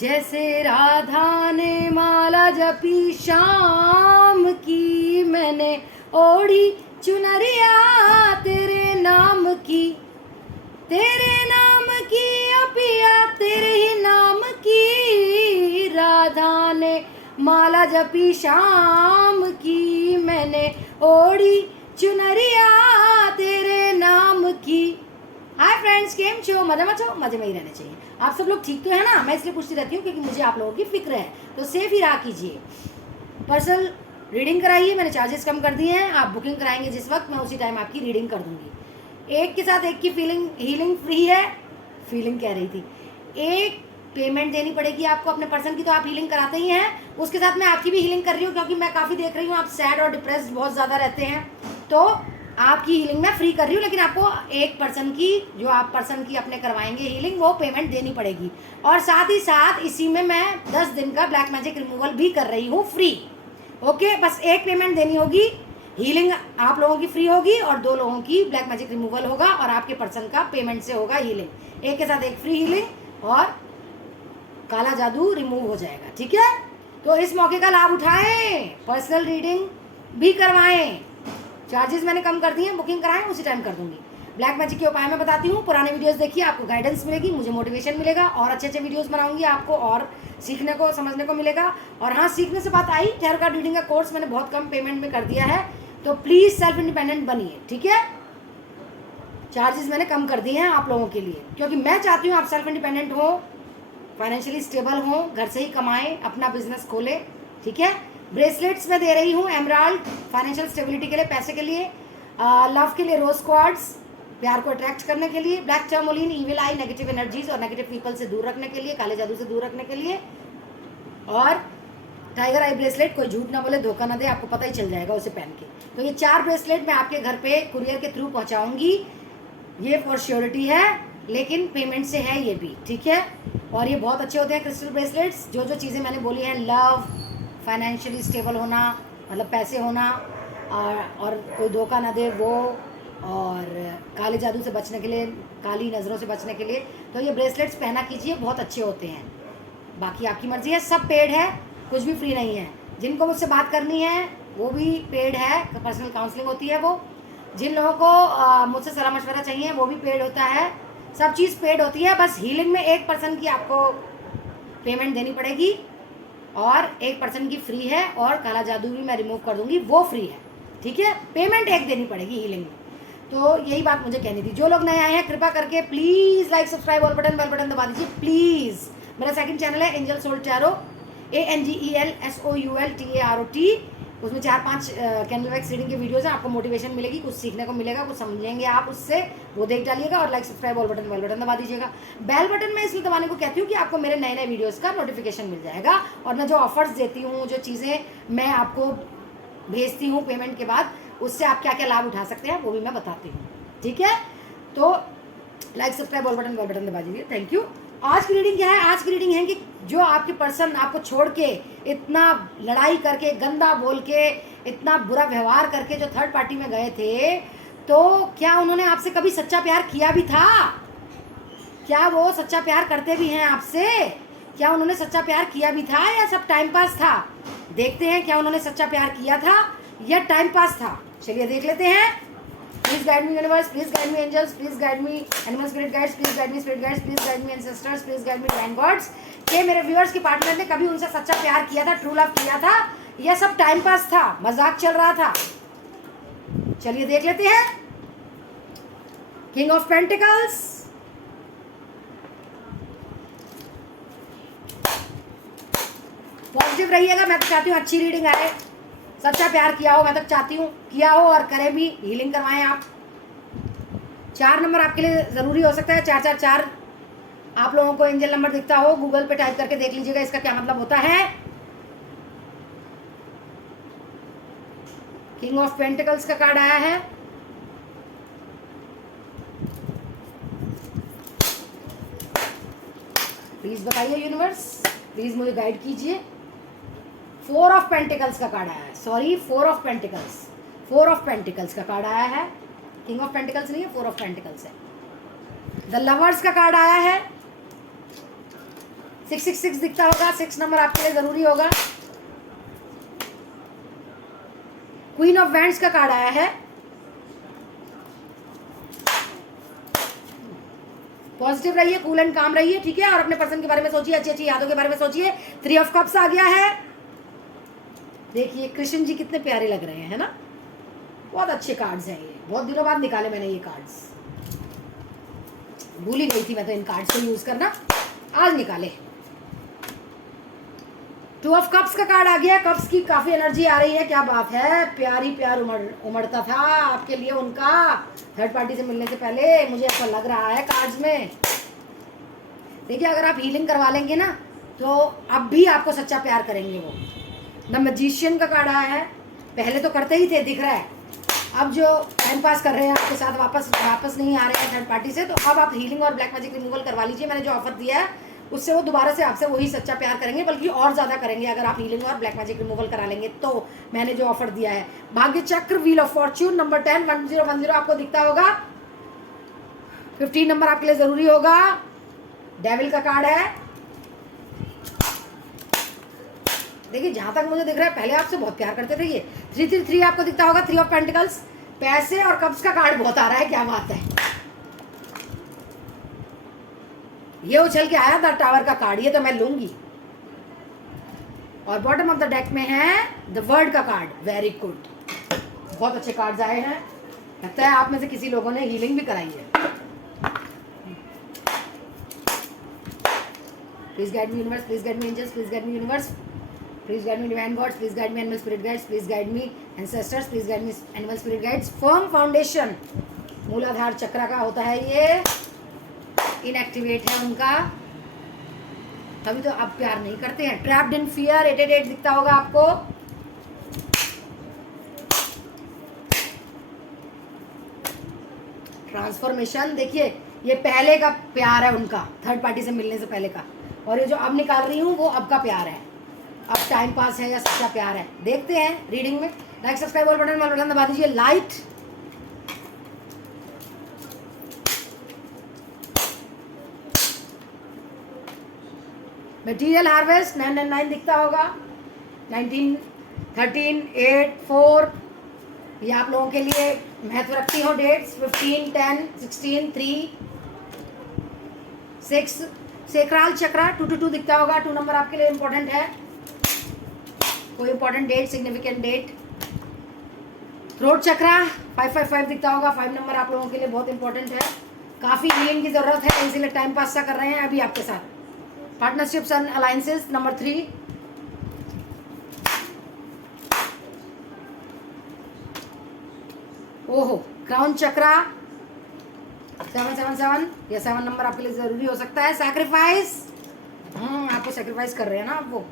जैसे राधा ने माला जपी शाम की, मैंने ओढ़ी चुनरिया तेरे नाम की, तेरे नाम की ओ पिया तेरे ही नाम की। राधा ने माला जपी शाम की, मैंने ओढ़ी चुनरिया तेरे नाम की। हाय फ्रेंड्स, केम छो? मजा मत छो? मजे में ही रहने चाहिए। आप सब लोग ठीक तो है ना? मैं इसलिए पूछती रहती हूँ क्योंकि मुझे आप लोगों की फिक्र है, तो सेफ ही रहा कीजिए। पर्सनल रीडिंग कराइए, मैंने चार्जेस कम कर दिए हैं। आप बुकिंग कराएंगे जिस वक्त, मैं उसी टाइम आपकी रीडिंग कर दूंगी। एक के साथ एक की हीलिंग फ्री है। फीलिंग कह रही थी, एक पेमेंट देनी पड़ेगी आपको अपने पर्सन की, तो आप हीलिंग कराते ही हैं। उसके साथ मैं आपकी भी हीलिंग कर रही हूँ क्योंकि मैं काफ़ी देख रही हूँ आप सैड और डिप्रेस्ड बहुत ज़्यादा रहते हैं, तो आपकी हीलिंग मैं फ्री कर रही हूँ। लेकिन आपको एक पर्सन की, जो आप पर्सन की अपने करवाएंगे हीलिंग, वो पेमेंट देनी पड़ेगी। और साथ ही साथ इसी में मैं 10 दिन का ब्लैक मैजिक रिमूवल भी कर रही हूँ फ्री। ओके, बस एक पेमेंट देनी होगी, हीलिंग आप लोगों की फ्री होगी और 2 लोगों की ब्लैक मैजिक रिमूवल होगा और आपके पर्सन का पेमेंट से होगा हीलिंग। एक के साथ एक फ्री हीलिंग और काला जादू रिमूव हो जाएगा। ठीक है, तो इस मौके का लाभ उठाएं, पर्सनल रीडिंग भी करवाएं। चार्जेस मैंने कम कर दिए हैं, बुकिंग कराएं उसी टाइम कर दूंगी। ब्लैक मैजिक के उपाय मैं बताती हूँ, पुराने वीडियोस देखिए, आपको गाइडेंस मिलेगी, मुझे मोटिवेशन मिलेगा और अच्छे अच्छे वीडियोस बनाऊंगी, आपको और सीखने को समझने को मिलेगा। और हाँ, सीखने से बात आई, टैरो कार्ड रीडिंग का कोर्स मैंने बहुत कम पेमेंट में कर दिया है, तो प्लीज़ सेल्फ इंडिपेंडेंट बनिए। ठीक है, चार्जेस मैंने कम कर दिए हैं आप लोगों के लिए, क्योंकि मैं चाहती हूँ आप सेल्फ इंडिपेंडेंट हो, फाइनेंशियली स्टेबल हो, घर से ही कमाएं, अपना बिजनेस खोले। ठीक है, ब्रेसलेट्स मैं दे रही हूँ, एमराल्ड, फाइनेंशियल स्टेबिलिटी के लिए, पैसे के लिए, लव के लिए रोज क्वार्ट्स, प्यार को अट्रैक्ट करने के लिए, ब्लैक टर्मोलिन इविल आई, नेगेटिव एनर्जीज और नेगेटिव पीपल से दूर रखने के लिए, काले जादू से दूर रखने के लिए, और टाइगर आई ब्रेसलेट, कोई झूठ ना बोले, धोखा ना दे, आपको पता ही चल जाएगा उसे पहन के। तो ये 4 ब्रेसलेट मैं आपके घर पे कुरियर के थ्रू पहुंचाऊंगी, ये फॉर श्योरिटी है, लेकिन पेमेंट से है ये भी। ठीक है, और ये बहुत अच्छे होते हैं क्रिस्टल ब्रेसलेट्स। जो जो चीज़ें मैंने बोली हैं, लव, फाइनेंशियली स्टेबल होना, मतलब पैसे होना, और कोई धोखा ना दे वो, और काले जादू से बचने के लिए, काली नज़रों से बचने के लिए, तो ये ब्रेसलेट्स पहना कीजिए, बहुत अच्छे होते हैं। बाकी आपकी मर्जी है, सब पेड है, कुछ भी फ्री नहीं है। जिनको मुझसे बात करनी है वो भी पेड है, पर्सनल काउंसलिंग होती है वो। जिन लोगों को मुझसे सलाह मशवरा चाहिए वो भी पेड होता है, सब चीज़ पेड होती है। बस हीलिंग में एक पर्सन की आपको पेमेंट देनी पड़ेगी और एक पर्सन की फ्री है, और काला जादू भी मैं रिमूव कर दूंगी, वो फ्री है। ठीक है, पेमेंट एक देनी पड़ेगी हीलिंग में। तो यही बात मुझे कहनी थी। जो लोग नए आए हैं कृपा करके please like, subscribe, all button, bell button दबा दीजिए प्लीज़। मेरा सेकंड चैनल है एंजल सोल टैरो, ANGELSOULTAROT, उसमें 4-5 कैंडल वैक्स रीडिंग के वीडियोस हैं, आपको मोटिवेशन मिलेगी, कुछ सीखने को मिलेगा, कुछ समझेंगे आप उससे, वो देख डालिएगा। और like, subscribe, all button, bell button दबा दीजिएगा। बेल बटन मैं इसलिए दबाने को कहती हूँ कि आपको मेरे नए नए वीडियोस का नोटिफिकेशन मिल जाएगा, और मैं जो ऑफर्स देती हूँ, जो चीज़ें मैं आपको भेजती हूँ पेमेंट के बाद, उससे आप क्या क्या लाभ उठा सकते हैं वो भी मैं बताती हूँ। ठीक है, तो like, subscribe, all button, bell button दबा दीजिए। Thank you. आज की रीडिंग क्या है? आज की रीडिंग है कि जो आपके पर्सन आपको छोड़ के, इतना लड़ाई करके, गंदा बोल के, इतना बुरा व्यवहार करके जो थर्ड पार्टी में गए थे, तो क्या उन्होंने आपसे कभी सच्चा प्यार किया भी था? क्या वो सच्चा प्यार करते भी हैं आपसे? क्या उन्होंने सच्चा प्यार किया भी था या सब टाइम पास था? देखते हैं क्या उन्होंने सच्चा प्यार किया था या टाइम पास था। चलिए देख लेते हैं। Please guide me universe, please guide me angels, please guide me animal spirit guides, please guide me spirit guides, please guide me ancestors, please guide me divine gods, कि मेरे व्यूअर्स के partner ने कभी उनसे सच्चा प्यार किया था, ट्रू लव किया था, या सब टाइम पास था, मजाक चल रहा था। चलिए देख लेते हैं। किंग ऑफ पेंटिकल्स, पॉजिटिव रहिएगा। मैं तो चाहती हूँ अच्छी रीडिंग आए, सच्चा प्यार किया हो, मैं तो चाहती हूँ किया हो और करे भी, हीलिंग करवाएं आप। 4 नंबर आपके लिए ज़रूरी हो सकता है, 444 आप लोगों को एंजल नंबर दिखता हो, गूगल पे टाइप करके देख लीजिएगा इसका क्या मतलब होता है। किंग ऑफ पेंटिकल्स का कार्ड आया है, प्लीज बताइए यूनिवर्स, प्लीज मुझे गाइड कीजिए। 4 ऑफ पेंटिकल्स का कार्ड आया है, sorry 4 of pentacles, 4 of pentacles का कार्ड आया है। किंग ऑफ पेंटिकल्स नहीं है, 4 ऑफ पेंटिकल्स है। द लवर्स का कार्ड आया है, 666 दिखता होगा, 6 नंबर आपके लिए जरूरी होगा। क्वीन ऑफ वैंड्स का कार्ड आया है। पॉजिटिव रहिए, कूल एंड काम रहिए, ठीक है, और अपने पर्सन के बारे में सोचिए, अच्छी अच्छी यादों के बारे में सोचिए। 3 ऑफ कप्स आ गया है। देखिए कृष्ण जी कितने प्यारे लग रहे हैं, है ना, बहुत अच्छे कार्ड्स हैं ये, बहुत दिनों बाद निकाले मैंने ये कार्ड्स, भूल ही गई थी मैं तो इन कार्ड्स को यूज करना, आज निकाले। 2 ऑफ कप्स का कार्ड आ गया। कप्स की काफी एनर्जी आ रही है, क्या बात है, प्यारी प्यार उमड़ता था आपके लिए उनका थर्ड पार्टी से मिलने से पहले, मुझे ऐसा लग रहा है कार्ड्स में। देखिए अगर आप हीलिंग करवा लेंगे ना तो अब भी आपको सच्चा प्यार करेंगे वो। द मैजिशियन का कार्ड आया है। पहले तो करते ही थे, दिख रहा है, अब जो टाइम पास कर रहे हैं आपके साथ वापस नहीं आ रहे हैं थर्ड पार्टी से, तो अब आप हीलिंग और ब्लैक मैजिक रिमूवल करवा लीजिए। मैंने जो ऑफर दिया है उससे वो दोबारा से आपसे वही सच्चा प्यार करेंगे, बल्कि और ज़्यादा करेंगे अगर आप हीलिंग और ब्लैक मैजिक रिमूवल करा लेंगे तो। मैंने जो ऑफर दिया है, भाग्य चक्र, व्हील ऑफ फॉर्च्यून, नंबर 10 1010 आपको दिखता होगा। 15 नंबर आपके लिए ज़रूरी होगा। डेविल का कार्ड है। देखिए जहां तक मुझे दिख रहा है पहले आपसे बहुत प्यार करते थे ये। 333 आपको दिखता होगा। 3 ऑफ पेंटिकल्स, पैसे और कप्स का कार्ड बहुत आ रहा है, क्या बात है। ये उछल के आया था टावर का कार्ड, ये तो मैं लूंगी। और बॉटम ऑफ द डेक में है द वर्ल्ड का कार्ड, वेरी गुड, बहुत अच्छे कार्ड्स आए हैं। लगता है आप में से किसी लोगों ने हीलिंग भी कराई है। Please guide me universe, please guide me angels, please guide me universe, please guide me divine gods, please guide me animal spirit guides, please guide me ancestors, please guide me animal spirit guides. Firm foundation, Muladhara chakra का होता है ये, inactivate है उनका, तभी तो आप प्यार नहीं करते हैं। ट्रैप्ड इन फियर, 888 दिखता होगा आपको। ट्रांसफॉर्मेशन, देखिए ये पहले का प्यार है उनका, थर्ड पार्टी से मिलने से पहले का, और ये जो अब निकाल रही हूँ वो अब का प्यार है, अब टाइम पास है या सच्चा प्यार है, देखते हैं रीडिंग में। लाइक सब्सक्राइब और बटन दबा दीजिए। लाइट, मटेरियल हार्वेस्ट, 999 दिखता होगा। 19 13 8 4, ये आप लोगों के लिए महत्व रखती हो डेट्स। 15 10 16 3 6। सेक्राल चक्रा 222 दिखता होगा। 2 नंबर आपके लिए इंपॉर्टेंट है, कोई important date, significant date. Throat chakra 555 दिखता होगा। 5 नंबर आप लोगों के लिए बहुत इंपॉर्टेंट है, काफ़ी हीलिंग की ज़रूरत है, इसीलिए टाइम पास सा कर रहे हैं अभी आपके साथ। Partnerships and alliances, number 3। ओहो, क्राउन चक्रा 777, या 7 नंबर आपके लिए जरूरी हो सकता है। सैक्रिफाइस, आपको सैक्रिफाइस कर रहे हैं ना आप वो।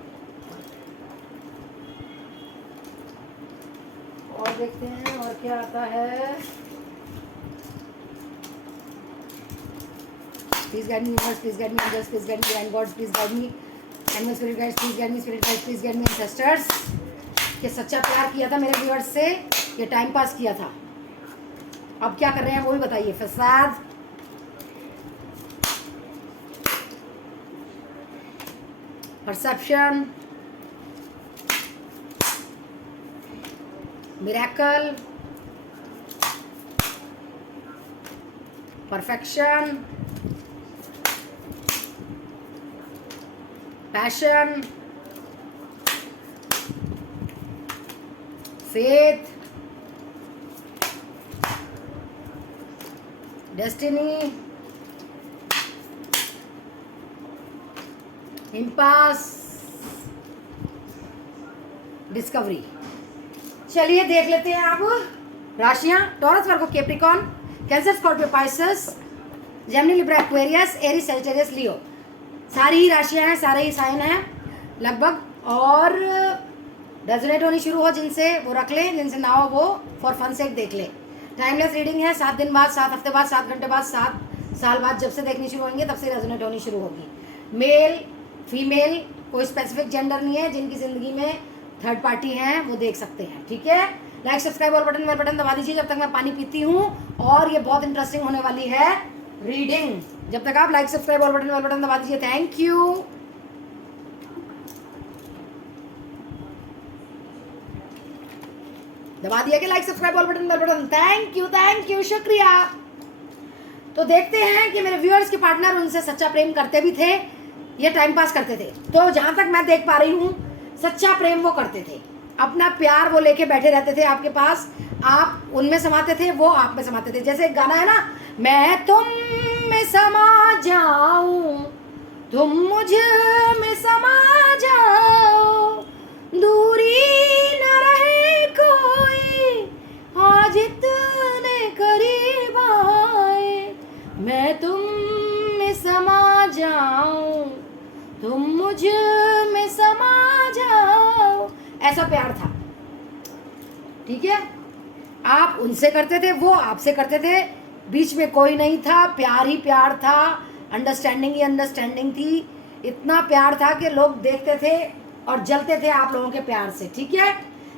और देखते हैं और क्या आता है। Please guide me universe, please guide me angels, please guide me divine gods, please guide me animal spirit guides, please guide me spirit guides, please guide me ancestors. ये सच्चा प्यार किया था मेरे व्यूअर्स से, ये टाइम पास किया था, अब क्या कर रहे हैं वो भी बताइए। Facade, perception, miracle, perfection, passion, faith, destiny, impasse, discovery. चलिए देख लेते हैं आप राशियां। Taurus, Virgo, Capricorn, Cancer, Scorpio, Pisces, Gemini, Libra, Aquarius, Aries, Sagittarius, Leo. सारी ही राशियां हैं, सारे ही साइन हैं लगभग, और रेजोनेट होनी शुरू हो जिनसे वो रख लें, जिनसे ना हो वो फॉर फन से देख लें। टाइमलेस रीडिंग है, 7 दिन बाद, 7 हफ्ते बाद, 7 घंटे बाद, 7 साल बाद जब से देखनी शुरू होंगे तब से रेजोनेट होनी शुरू होगी। मेल फीमेल कोई स्पेसिफिक जेंडर नहीं है, जिनकी ज़िंदगी में थर्ड पार्टी हैं वो देख सकते हैं, ठीक है। लाइक सब्सक्राइब और बटन दबा दीजिए जब तक मैं पानी पीती हूँ, और ये बहुत इंटरेस्टिंग होने वाली है रीडिंग। जब तक आप लाइक सब्सक्राइब और बटन दबा दीजिए। Thank you. दबा दिया कि like subscribe all button bell button. Thank you शुक्रिया। तो देखते हैं कि मेरे व्यूअर्स के पार्टनर उनसे सच्चा प्रेम करते भी थे ये टाइम पास करते थे। तो जहां तक मैं देख पा रही हूँ सच्चा प्रेम वो करते थे, अपना प्यार वो लेके बैठे रहते थे आपके पास, आप उनमें समाते थे, वो आप में समाते थे। जैसे एक गाना है ना, मैं तुम में समा जाऊं तुम मुझ में समा जाओ, दूरी न रहे कोई आज इतने करीब आए, मैं तुम में समा जाऊं तुम मुझ में समा जाओ, ऐसा प्यार था। ठीक है, आप उनसे करते थे, वो आपसे करते थे, बीच में कोई नहीं था, प्यार ही प्यार था, अंडरस्टैंडिंग ही अंडरस्टैंडिंग थी। इतना प्यार था कि लोग देखते थे और जलते थे आप लोगों के प्यार से। ठीक है,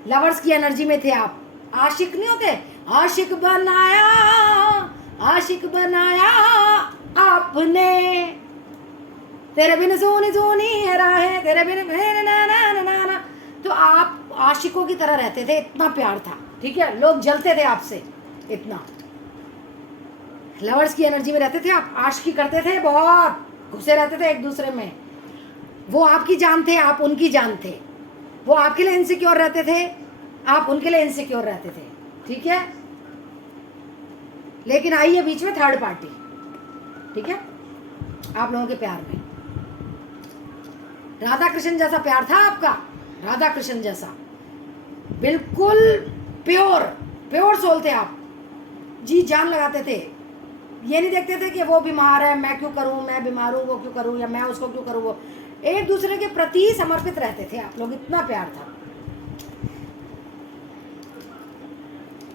लवर्स की एनर्जी में थे आप, आशिक नहीं होते, आशिक बनाया आपने, तेरे बिन सोनी सोनी है राहें, तेरे बिन ना ना ना ना ना, तो आप आशिकों की तरह रहते थे, इतना प्यार था। ठीक है, लोग जलते थे आपसे, इतना लवर्स की एनर्जी में रहते थे आप, आशिकी करते थे, बहुत घुसे रहते थे एक दूसरे में। वो आपकी जान थे, आप उनकी जान थे, वो आपके लिए इनसिक्योर रहते थे, आप उनके लिए इनसिक्योर रहते थे। ठीक है, लेकिन आई है बीच में थर्ड पार्टी। ठीक है, आप लोगों के प्यार में राधा कृष्ण जैसा प्यार था आपका, राधा कृष्ण जैसा, बिल्कुल प्योर सोल थे आप, जी जान लगाते थे। ये नहीं देखते थे कि वो बीमार है मैं क्यों करूं, मैं बीमार हूं वो क्यों करूं, या मैं उसको क्यों करूं, वो एक दूसरे के प्रति समर्पित रहते थे आप लोग, इतना प्यार था।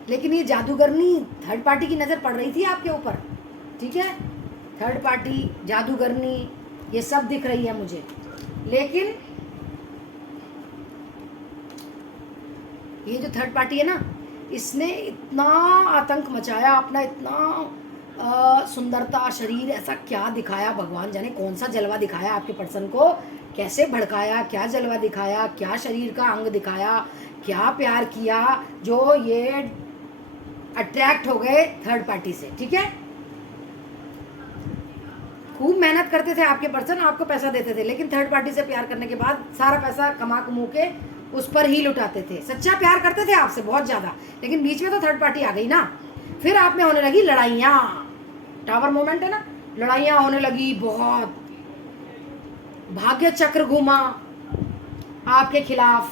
लेकिन ये जादूगरनी थर्ड पार्टी की नजर पड़ रही थी आपके ऊपर। ठीक है, थर्ड पार्टी, जादूगरनी, ये सब दिख रही है मुझे, लेकिन ये जो थर्ड पार्टी है ना, इसने इतना आतंक मचाया अपना, इतना सुंदरता, शरीर ऐसा क्या दिखाया, भगवान जाने कौन सा जलवा दिखाया आपके पर्सन को, कैसे भड़काया, क्या जलवा दिखाया, क्या शरीर का अंग दिखाया, क्या प्यार किया, जो ये अट्रैक्ट हो गए थर्ड पार्टी से। ठीक है, खूब मेहनत करते थे आपके पर्सन, आपको पैसा देते थे, लेकिन थर्ड पार्टी से प्यार करने के बाद सारा पैसा कमा के उस पर ही लुटाते थे। सच्चा प्यार करते थे आपसे बहुत ज्यादा, लेकिन बीच में तो थर्ड पार्टी आ गई ना, फिर आप में होने लगी लड़ाइयाँ, टावर मोमेंट है ना, लड़ाइयाँ होने लगी बहुत, भाग्य चक्र घूमा आपके खिलाफ,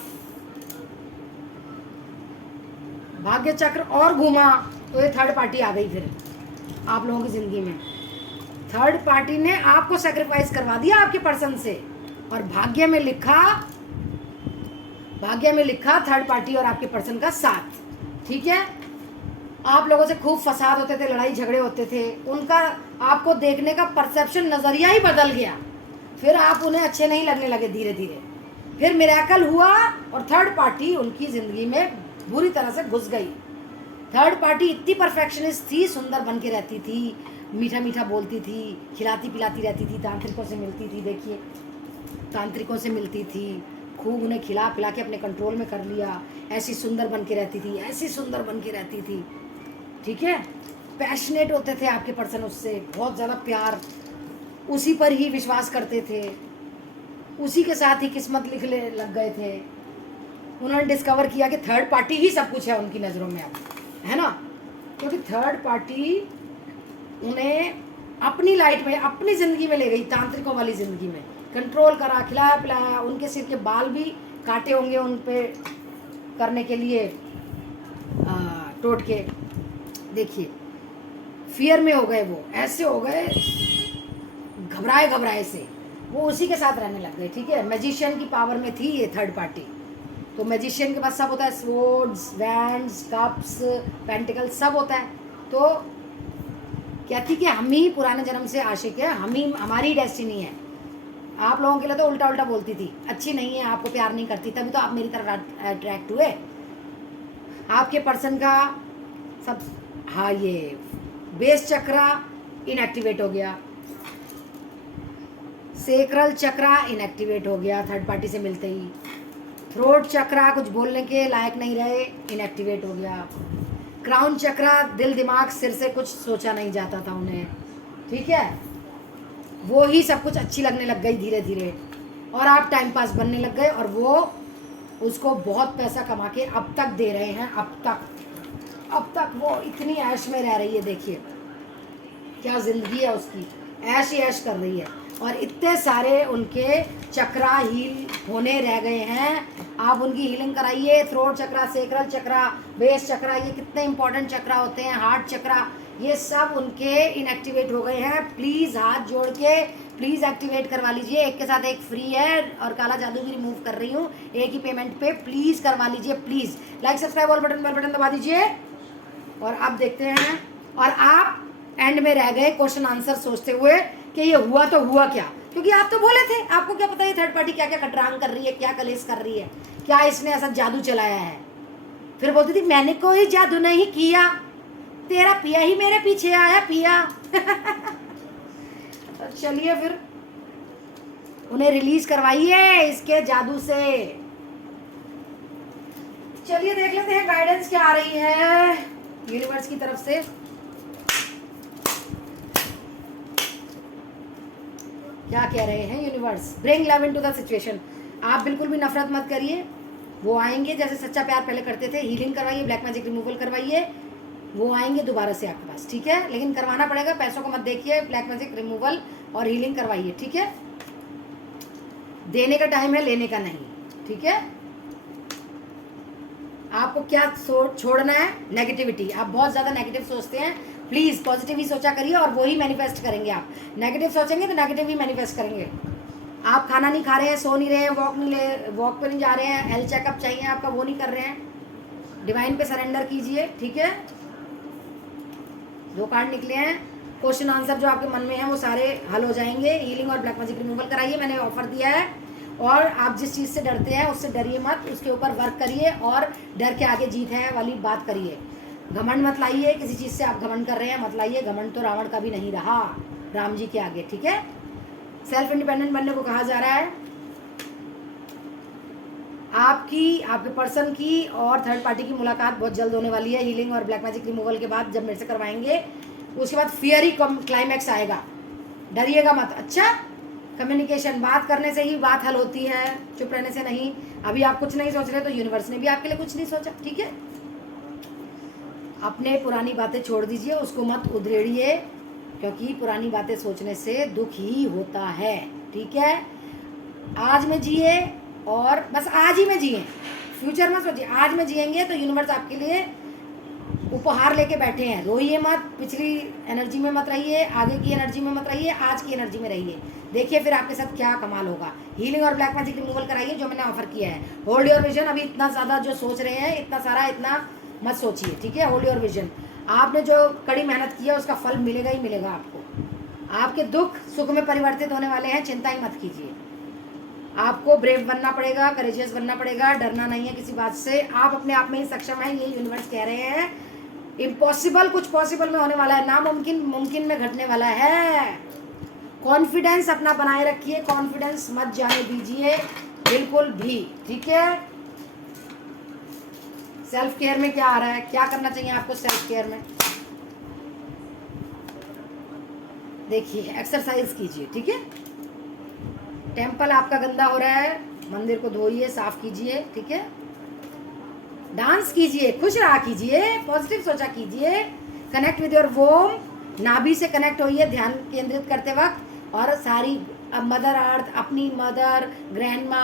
भाग्य चक्र और घूमा, तो ये थर्ड पार्टी आ गई फिर आप लोगों की जिंदगी में। थर्ड पार्टी ने आपको सैक्रिफाइस करवा दिया आपके पर्सन से, और भाग्य में लिखा थर्ड पार्टी और आपके पर्सन का साथ। ठीक है, आप लोगों से खूब फसाद होते थे, लड़ाई झगड़े होते थे, उनका आपको देखने का परसेप्शन, नजरिया ही बदल गया, फिर आप उन्हें अच्छे नहीं लगने लगे धीरे धीरे, फिर मिरेकल हुआ और थर्ड पार्टी उनकी जिंदगी में बुरी तरह से घुस गई। थर्ड पार्टी इतनी परफेक्शनिस्ट थी, सुंदर बन के रहती थी, मीठा मीठा बोलती थी, खिलाती पिलाती रहती थी, तांत्रिकों से मिलती थी, देखिए तांत्रिकों से मिलती थी, खूब उन्हें खिला पिला के अपने कंट्रोल में कर लिया, ऐसी सुंदर बन के रहती थी, ऐसी सुंदर बन के रहती थी। ठीक है, पैशनेट होते थे आपके पर्सन उससे, बहुत ज़्यादा प्यार, उसी पर ही विश्वास करते थे, उसी के साथ ही किस्मत लिखने लग गए थे। उन्होंने डिस्कवर किया कि थर्ड पार्टी ही सब कुछ है उनकी नज़रों में अब, है ना, क्योंकि थर्ड पार्टी उन्हें अपनी लाइट में, अपनी ज़िंदगी में ले गई, तांत्रिकों वाली ज़िंदगी में कंट्रोल करा, खिलाया पिलाया, उनके सिर के बाल भी काटे होंगे उन पे करने के लिए टोट के, देखिए फियर में हो गए, वो ऐसे हो गए घबराए से, वो उसी के साथ रहने लग गए। ठीक है, मैजिशियन की पावर में थी ये थर्ड पार्टी, तो मैजिशियन के पास सब होता है, स्वॉर्ड्स, वैंड्स, कप्स, पेंटिकल्स सब होता है। तो कहती कि हम ही पुराने जन्म से आशिक है, हम ही, हमारी डेस्टिनी है। आप लोगों के लिए तो उल्टा उल्टा बोलती थी, अच्छी नहीं है, आपको प्यार नहीं करती, तभी तो आप मेरी तरफ अट्रैक्ट हुए। आपके पर्सन का सब, हाँ, ये बेस चक्रा इनएक्टिवेट हो गया, सेक्रल चक्रा इनएक्टिवेट हो गया थर्ड पार्टी से मिलते ही। थ्रोट चक्रा कुछ बोलने के लायक नहीं रहे, इनएक्टिवेट हो गया। क्राउन चक्रा दिल दिमाग सिर से कुछ सोचा नहीं जाता था उन्हें, ठीक है, वो ही सब कुछ अच्छी लगने लग गई धीरे धीरे, और आप टाइम पास बनने लग गए, और वो उसको बहुत पैसा कमा के अब तक दे रहे हैं। अब तक वो इतनी ऐश में रह रही है, देखिए क्या ज़िंदगी है उसकी, ऐश ही ऐश कर रही है। और इतने सारे उनके चक्रा हील होने रह गए हैं, आप उनकी हीलिंग कराइए। थ्रोट चक्रा, सेक्रल चक्रा, बेस चक्रा, ये कितने इंपॉर्टेंट चक्रा होते हैं, हार्ट चक्रा, ये सब उनके इनएक्टिवेट हो गए हैं। प्लीज़ हाथ जोड़ के प्लीज़ एक्टिवेट करवा लीजिए, एक के साथ एक फ्री है, और काला जादू भी रिमूव कर रही हूँ एक ही पेमेंट पे, प्लीज़ करवा लीजिए please. Like subscribe all button, bell button दबा दीजिए। और अब देखते हैं, और आप एंड में रह गए क्वेश्चन आंसर सोचते हुए कि ये हुआ तो हुआ क्या, क्योंकि आप तो बोले थे, आपको क्या पता ये थर्ड पार्टी क्या क्या कटरांग कर रही है, क्या कलेश कर रही है, क्या इसने ऐसा जादू चलाया है। फिर बोलती थी मैंने कोई जादू नहीं किया, तेरा पिया ही मेरे पीछे आया पिया। तो चलिए फिर उन्हें रिलीज करवाइए इसके जादू से। चलिए देख लेते हैं गाइडेंस क्या आ रही है यूनिवर्स की तरफ से। क्या कह रहे हैं universe? Bring love into the situation. आप बिल्कुल भी नफरत मत करिए, वो आएंगे जैसे सच्चा प्यार पहले करते थे। हीलिंग करवाइए, ब्लैक मैजिक रिमूवल करवाइए, वो आएंगे दोबारा से आपके पास, ठीक है, लेकिन करवाना पड़ेगा, पैसों को मत देखिए। ब्लैक मैजिक रिमूवल और हीलिंग करवाइए, ठीक है। देने का टाइम है, लेने का नहीं, ठीक है। आपको क्या छोड़ना है? नेगेटिविटी। आप बहुत ज़्यादा नेगेटिव सोचते हैं, प्लीज़ पॉजिटिव ही सोचा करिए और वो ही मैनिफेस्ट करेंगे। आप नेगेटिव सोचेंगे तो नेगेटिव ही मैनिफेस्ट करेंगे। आप खाना नहीं खा रहे हैं, सो नहीं रहे हैं, वॉक पे नहीं जा रहे हैं, हेल्थ चेकअप चाहिए आपका, वो नहीं कर रहे हैं, डिवाइन पे सरेंडर कीजिए, ठीक है। 2 कार्ड निकले हैं, क्वेश्चन आंसर जो आपके मन में है वो सारे हल हो जाएंगे। हीलिंग और ब्लैक मैजिक रिमूवल कराइए, मैंने ऑफर दिया है। और आप जिस चीज़ से डरते हैं उससे डरिए मत, उसके ऊपर वर्क करिए और डर के आगे जीत है वाली बात करिए। घमंड मत लाइए, किसी चीज़ से आप घमंड कर रहे हैं मत लाइए, घमंड तो रावण का भी नहीं रहा राम जी के आगे, ठीक है। सेल्फ इंडिपेंडेंट बनने को कहा जा रहा है। आपकी, आपके पर्सन की और थर्ड पार्टी की मुलाकात बहुत जल्द होने वाली है। हीलिंग और ब्लैक मैजिक रिमूवल के बाद जब मेरे से करवाएंगे उसके बाद फियर ही क्लाइमैक्स आएगा, डरिएगा मत। अच्छा, कम्युनिकेशन, बात करने से ही बात हल होती है, चुप रहने से नहीं। अभी आप कुछ नहीं सोच रहे तो यूनिवर्स ने भी आपके लिए कुछ नहीं सोचा, ठीक है। अपने पुरानी बातें छोड़ दीजिए, उसको मत उधेड़िए, क्योंकि पुरानी बातें सोचने से दुख ही होता है, ठीक है। आज में जिए और बस आज ही में जिए, फ्यूचर में सोचिए। आज में जिएंगे तो यूनिवर्स आपके लिए उपहार लेके बैठे हैं। रोइए मत, पिछली एनर्जी में मत रहिए, आगे की एनर्जी में मत रहिए, आज की एनर्जी में रहिए। देखिए फिर आपके साथ क्या कमाल होगा। हीलिंग और ब्लैक मैजिक रिमूवल कराइए जो मैंने ऑफर किया है। Hold your vision. अभी इतना ज़्यादा जो सोच रहे हैं, इतना सारा इतना मत सोचिए, ठीक है। Hold your vision. आपने जो कड़ी मेहनत की है उसका फल मिलेगा ही मिलेगा आपको। आपके दुख सुख में परिवर्तित होने वाले हैं, चिंता ही मत कीजिए। आपको ब्रेव बनना पड़ेगा, करेजियस बनना पड़ेगा, डरना नहीं है किसी बात से। आप अपने आप में ही सक्षम है, ये यूनिवर्स कह रहे हैं। इम्पॉसिबल कुछ पॉसिबल में होने वाला है, नामुमकिन मुमकिन में घटने वाला है। कॉन्फिडेंस अपना बनाए रखिए, कॉन्फिडेंस मत जाने दीजिए बिल्कुल भी, ठीक है। सेल्फ केयर में क्या आ रहा है, क्या करना चाहिए आपको सेल्फ केयर में? देखिए एक्सरसाइज कीजिए, ठीक है। टेम्पल आपका गंदा हो रहा है, मंदिर को धोइए, साफ कीजिए, ठीक है। डांस कीजिए, खुश रहा कीजिए, पॉजिटिव सोचा कीजिए। कनेक्ट विद योर वोम, नाभि से कनेक्ट होइए ध्यान केंद्रित करते वक्त। और सारी मदर अर्थ, अपनी मदर, ग्रैंडमा,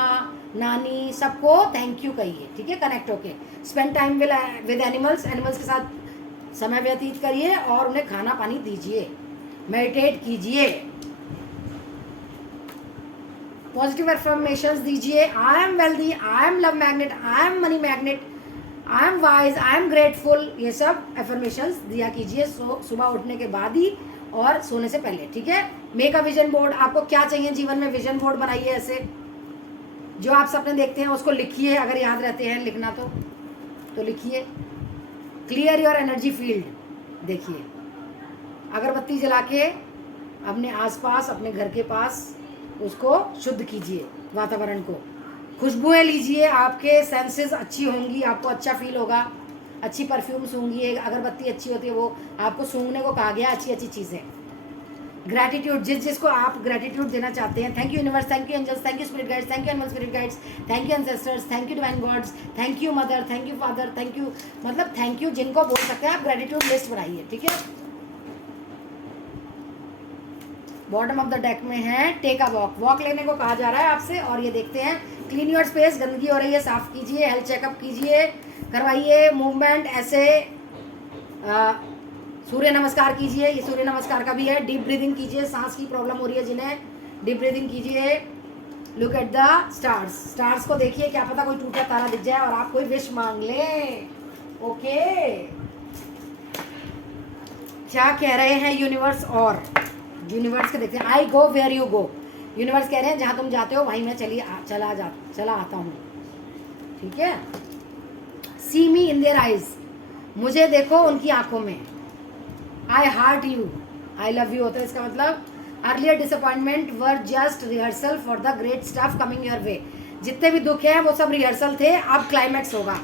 नानी, सबको थैंक यू कहिए, ठीक है, कनेक्ट होके। Spend time with animals, animals के साथ समय व्यतीत करिए और उन्हें खाना पानी दीजिए। मेडिटेट कीजिए, पॉजिटिव अफर्मेशंस दीजिए। I am wealthy, I am love magnet, I am money magnet, I am wise, I am grateful, ये सब अफर्मेशंस दिया कीजिए सुबह उठने के बाद ही और सोने से पहले, ठीक है। Make a vision board. आपको क्या चाहिए जीवन में, विजन बोर्ड बनाइए। ऐसे जो आप सपने देखते हैं उसको लिखिए, अगर याद रहते हैं लिखना तो लिखिए। Clear your energy field. देखिए अगरबत्ती जला के अपने आसपास, अपने घर के पास उसको शुद्ध कीजिए, वातावरण को। खुशबुएं लीजिए, आपके सेंसेस अच्छी होंगी, आपको अच्छा फील होगा। अच्छी परफ्यूम सूंघिए, अगरबत्ती अच्छी होती है वो आपको सूंघने को कहा गया, अच्छी अच्छी चीज़ें। ग्रैटिट्यूड, जिसको आप ग्रैटिट्यूड देना चाहते हैं। Thank you universe, thank you angels, thank you spirit guides, thank you animal spirit guides, thank you ancestors, thank you divine gods, thank you mother, thank you father, thank you, मतलब thank you जिनको बोल सकते हैं आप, gratitude list बनाइए, ठीक है। Bottom of the deck में है टेक अ वॉक, वॉक लेने को कहा जा रहा है आपसे। और ये देखते हैं क्लीन योर स्पेस, गंदगी हो रही है साफ कीजिए, हेल्थ चेकअप कीजिए, करवाइए मूवमेंट, ऐसे सूर्य नमस्कार कीजिए, ये सूर्य नमस्कार का भी है। डीप ब्रीदिंग कीजिए, सांस की प्रॉब्लम हो रही है जिन्हें, डीप ब्रीदिंग कीजिए। Look at the stars, stars को देखिए, क्या पता कोई टूटा तारा दिख जाए और आप कोई विश मांग लें। ओके, क्या कह रहे हैं यूनिवर्स, और यूनिवर्स के देखते हैं। I go where you go, universe कह रहे हैं जहाँ तुम जाते हो वहीं मैं चला आता हूँ, ठीक है। सी मी इन देयर आइज, मुझे देखो उनकी आंखों में। I heart you, I love you होता है इसका मतलब earlier disappointment were just rehearsal for the great stuff coming your way. जितने भी दुख हैं वो सब रिहर्सल थे, अब क्लाइमैक्स होगा,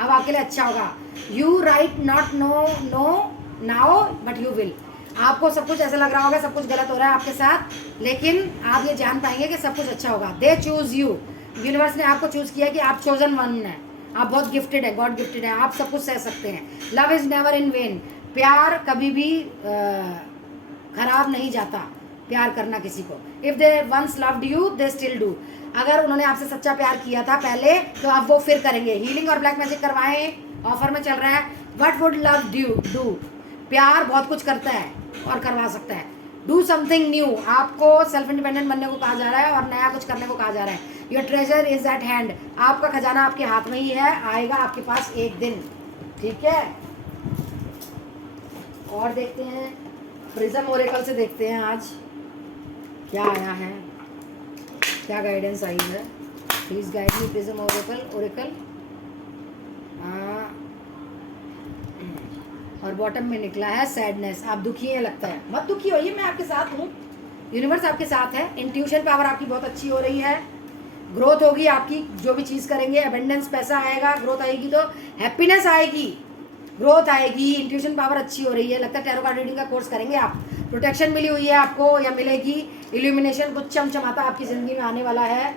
अब आपके लिए अच्छा होगा। You right not know now but you will, आपको सब कुछ ऐसा लग रहा होगा सब कुछ गलत हो रहा है आपके साथ, लेकिन आप ये जान पाएंगे कि सब कुछ अच्छा होगा। दे चूज यू, यूनिवर्स ने आपको चूज किया कि आप चोजन वन हैं, आप बहुत गिफ्टेड है, गॉड गिफ्टेड है, आप सब कुछ सह सकते हैं। Love is never in when, प्यार कभी भी खराब नहीं जाता, प्यार करना किसी को। If they once loved you they still do, अगर उन्होंने आपसे सच्चा प्यार किया था पहले तो आप वो फिर करेंगे। हीलिंग और ब्लैक मैजिक करवाएं, ऑफर में चल रहा है। व्हाट वुड लव डू, प्यार बहुत कुछ करता है और करवा सकता है। डू समथिंग न्यू, आपको सेल्फ इंडिपेंडेंट बनने को कहा जा रहा है और नया कुछ करने को कहा जा रहा है। Your treasure is eight hand, आपका खजाना आपके हाथ में ही है, आएगा आपके पास एक दिन, ठीक है। और देखते हैं प्रिज्म ओरेकल से, देखते हैं आज क्या आया है, क्या गाइडेंस आई है। Please guide me prism Oracle. और बॉटम में निकला है सैडनेस, आप दुखी हैं लगता है, मत दुखी होइए, मैं आपके साथ हूँ, यूनिवर्स आपके साथ है। इंट्यूशन पावर आपकी बहुत अच्छी हो रही है, ग्रोथ होगी आपकी, जो भी चीज़ करेंगे एबेंडेंस, पैसा आएगा, ग्रोथ आएगी तो हैप्पीनेस आएगी, ग्रोथ आएगी। इंट्यूशन पावर अच्छी हो रही है, लगता है टैरो कार्ड रीडिंग का कोर्स करेंगे आप। प्रोटेक्शन मिली हुई है आपको या मिलेगी, इल्यूमिनेशन कुछ चमचमाता आपकी ज़िंदगी में आने वाला है।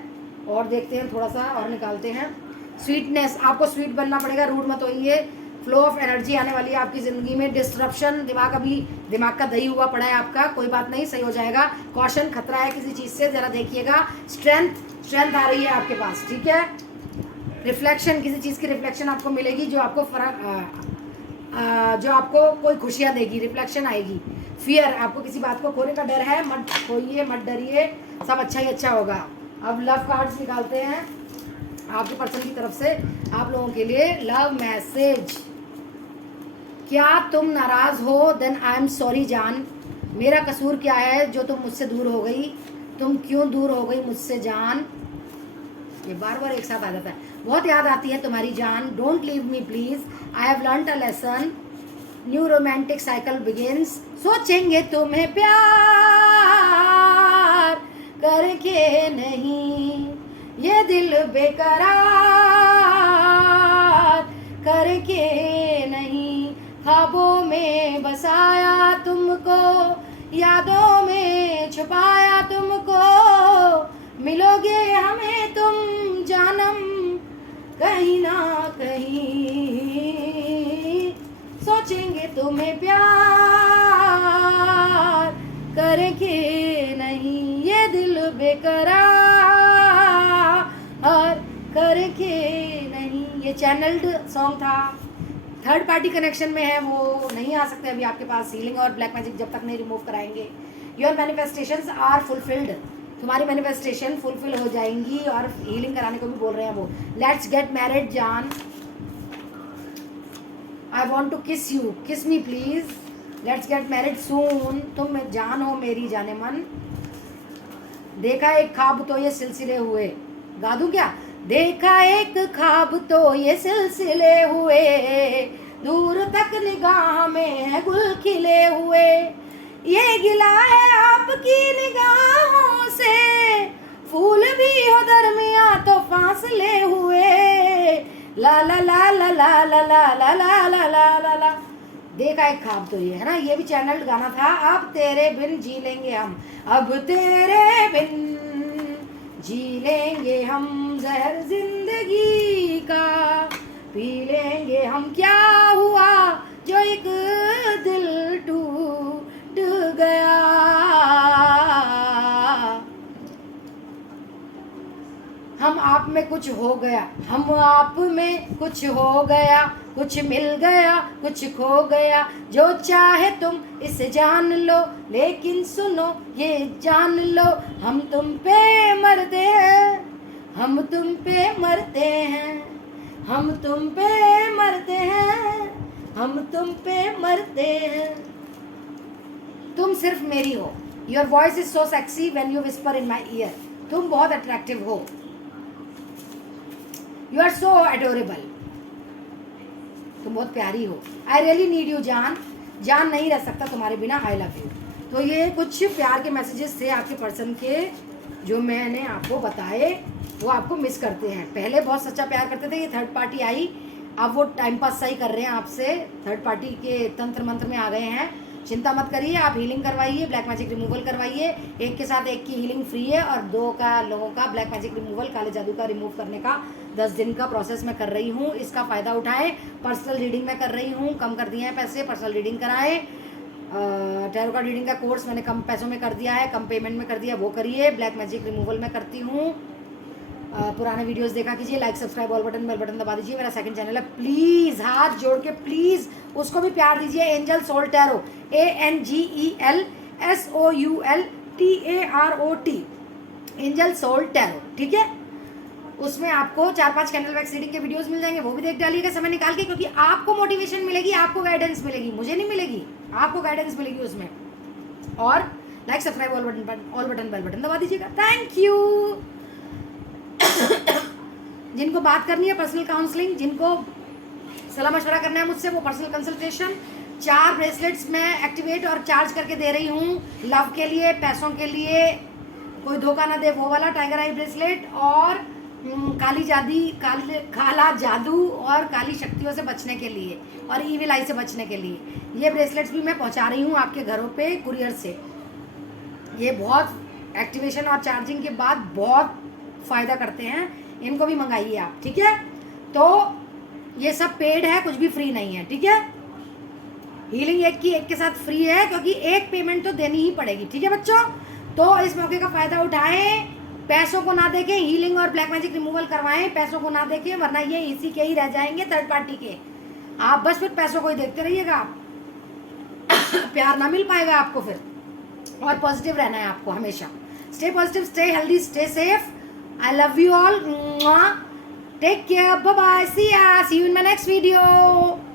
और देखते हैं थोड़ा सा और निकालते हैं। स्वीटनेस, आपको स्वीट बनना पड़ेगा, रूड मत होइए। फ्लो ऑफ एनर्जी आने वाली है आपकी ज़िंदगी में। डिस्ट्रप्शन, दिमाग का दही हुआ पड़ा है आपका, कोई बात नहीं, सही हो जाएगा। कॉशन, खतरा है किसी चीज़ से, ज़रा देखिएगा। स्ट्रेंथ आ रही है आपके पास, ठीक है। रिफ्लेक्शन, किसी चीज़ की रिफ्लेक्शन आपको मिलेगी जो आपको कोई खुशियाँ देगी, रिफ्लेक्शन आएगी। फियर, आपको किसी बात को खोने का डर है, मत खोइए, मत डरिए, सब अच्छा ही अच्छा होगा। अब लव कार्ड्स निकालते हैं आपके पर्सन की तरफ से आप लोगों के लिए। लव मैसेज, क्या तुम नाराज़ हो? देन आई एम सॉरी जान, मेरा कसूर क्या है जो तुम मुझसे दूर हो गई, तुम क्यों दूर हो गई मुझसे जान। ये बार बार एक साथ आ जाता है, बहुत याद आती है तुम्हारी जान। Don't leave me please, I have learned a lesson, new romantic cycle begins. सोचेंगे तुम्हें प्यार करके नहीं, ये दिल बेकरार करके नहीं, ख्वाबों में बसाया तुमको, यादों में छुपाया तुमको, मिलोगे हमें तुम जानम कहीं ना कहीं, सोचेंगे तुम्हें प्यार करके नहीं, ये दिल बेकरार करके नहीं। ये चैनल्ड सॉन्ग था, थर्ड पार्टी कनेक्शन में है, वो नहीं आ सकते अभी आपके पास। हीलिंग और ब्लैक मैजिक जब तक नहीं रिमूव कराएंगे। योर मैनिफेस्टेशंस आर फुलफिल्ड, तुम्हारी मैनिफेस्टेशन फुलफिल हो जाएंगी। और हीलिंग कराने को भी बोल रहे हैं वो। लेट्स गेट मैरिड जान, I want to kiss you, kiss me please, let's get married soon, तुम जान हो मेरी जाने मन। देखा एक ख्वाब तो ये सिलसिले हुए, गा दूं क्या? देखा एक ख्वाब तो ये सिलसिले हुए, दूर तक निगाह में है गुल खिले हुए, ये गिला है आपकी निगाहों से, फूल भी हो दरमिया तो फासले हुए, ला ला ला ला ला ला ला ला ला ला ला ला ला। देखा एक ख्वाब तो ये है ना, ये भी चैनल गाना था। अब तेरे बिन जी लेंगे हम, अब तेरे बिन जी लेंगे हम, जहर जिंदगी का पी लेंगे हम। क्या हुआ जो एक दिल टूट गया, हम आप में कुछ हो गया, हम आप में कुछ हो गया, कुछ मिल गया कुछ खो गया। जो चाहे तुम इसे जान लो, लेकिन सुनो ये जान लो, हम तुम पे मरते हैं, हम तुम पे मरते हैं, हम तुम पे मरते हैं, हम तुम पे मरते हैं। तुम सिर्फ मेरी हो। Your voice is so sexy when you whisper in my ear. तुम बहुत अट्रैक्टिव हो। You are so adorable. तुम बहुत प्यारी हो। आई रियली नीड यू जान, जान नहीं रह सकता तुम्हारे बिना, आई लव यू। तो ये कुछ प्यार के मैसेजेस थे आपके पर्सन के, जो मैंने आपको बताए। वो आपको मिस करते हैं। पहले बहुत सच्चा प्यार करते थे, ये थर्ड पार्टी आई, अब वो टाइम पास सही कर रहे हैं आपसे, थर्ड पार्टी के तंत्र मंत्र में आ गए हैं। चिंता मत करिए, आप हीलिंग करवाइए, ब्लैक मैजिक रिमूवल करवाइए। एक के साथ एक की हीलिंग फ्री है, और 2 का लोगों का ब्लैक मैजिक रिमूवल, काले जादू का रिमूव करने का 10 दिन का प्रोसेस मैं कर रही हूँ। इसका फ़ायदा उठाएं। पर्सनल रीडिंग मैं कर रही हूँ, कम कर दिए हैं पैसे, पर्सनल रीडिंग कराएं। टैरो कार्ड रीडिंग का कोर्स मैंने कम पैसों में कर दिया है, कम पेमेंट में कर दिया, वो करिए। ब्लैक मैजिक रिमूवल मैं करती हूँ। पुराने वीडियोस देखा कीजिए, like subscribe all button bell button दबा दीजिए। मेरा सेकंड चैनल है, प्लीज़ हाथ जोड़ के प्लीज़ उसको भी प्यार दीजिए। Angel soul tarot, ANGEL SOUL TAROT, angel soul tarot, ठीक है। उसमें आपको 4-5 कैंडल वैक्स रीडिंग के वीडियोस मिल जाएंगे, वो भी देख डालिएगा समय निकाल के, क्योंकि आपको मोटिवेशन मिलेगी, आपको गाइडेंस मिलेगी, मुझे नहीं मिलेगी, आपको गाइडेंस मिलेगी उसमें। और like subscribe all button bell button दबा दीजिएगा। Thank you. जिनको बात करनी है पर्सनल काउंसलिंग, जिनको सलाह मशवरा करना है मुझसे, वो पर्सनल कंसल्टेशन। 4 ब्रेसलेट्स मैं एक्टिवेट और चार्ज करके दे रही हूँ, लव के लिए, पैसों के लिए, कोई धोखा ना दे वो वाला टाइगर आई ब्रेसलेट, और काला जादू और काली शक्तियों से बचने के लिए, और ईविल आई से बचने के लिए। ये ब्रेसलेट्स भी मैं पहुँचा रही हूँ आपके घरों पे कुरियर से। ये बहुत एक्टिवेशन और चार्जिंग के बाद बहुत फ़ायदा करते हैं, इनको भी मंगाइए आप, ठीक है। तो ये सब पेड है, कुछ भी फ्री नहीं है, ठीक है। हीलिंग एक के साथ फ्री है, क्योंकि एक पेमेंट तो देनी ही पड़ेगी, ठीक है बच्चों। तो इस मौके का फ़ायदा उठाएं, पैसों को ना देखें, हीलिंग और ब्लैक मैजिक रिमूवल करवाएं, पैसों को ना देखें, वरना ये इसी के ही रह जाएंगे, थर्ड पार्टी के। आप बस फिर पैसों को ही देखते रहिएगा, आप प्यार ना मिल पाएगा आपको फिर। और पॉजिटिव रहना है आपको हमेशा। Stay positive, stay healthy, stay safe. I love you all. Take care. Bye bye. See you in my next video.